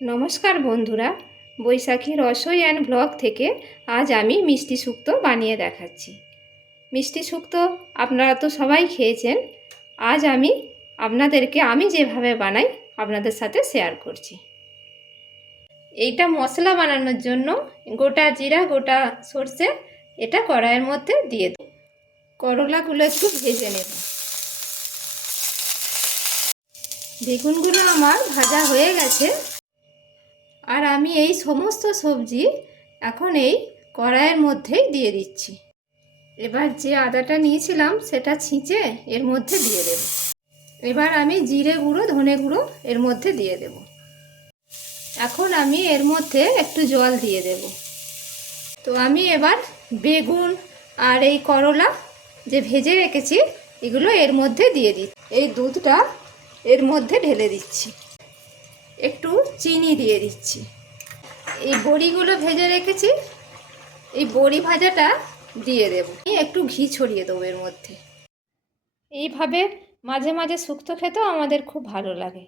নমস্কার বন্ধুরা, বৈশাখী রসই অ্যান্ড ব্লগ থেকে আজ আমি মিষ্টি শুক্তো বানিয়ে দেখাচ্ছি। মিষ্টি শুক্তো আপনারা তো সবাই খেয়েছেন। আজ আমি আপনাদেরকে আমি যেভাবে বানাই আপনাদের সাথে শেয়ার করছি। এইটা মশলা বানানোর জন্য গোটা জিরা, গোটা সর্ষে এটা কড়াইয়ের মধ্যে দিয়ে দেব। করলাগুলো একটু ভেজে নেব। বেগুনগুলো আমার ভাজা হয়ে গেছে। আর আমি এই সমস্ত সবজি এখন এই কড়াইয়ের মধ্যেই দিয়ে দিচ্ছি। এবার যে আদাটা নিয়েছিলাম সেটা ছিঁচে এর মধ্যে দিয়ে দেব। এবার আমি জিরে গুঁড়ো, ধনে গুঁড়ো এর মধ্যে দিয়ে দেব। এখন আমি এর মধ্যে একটু জল দিয়ে দেব। তো আমি এবার বেগুন আর এই করলা যে ভেজে রেখেছি এগুলো এর মধ্যে দিয়ে দিচ্ছি। এই দুধটা এর মধ্যে ঢেলে দিচ্ছি। একটু চিনি দিয়ে দিচ্ছি। এই বড়িগুলো ভেজে রেখেছি, এই বড়ি ভাজাটা দিয়ে দেব। একটু ঘি ছড়িয়ে দেবো এর মধ্যে। এইভাবে মাঝে মাঝে শুক্তো খেতেও আমাদের খুব ভালো লাগে।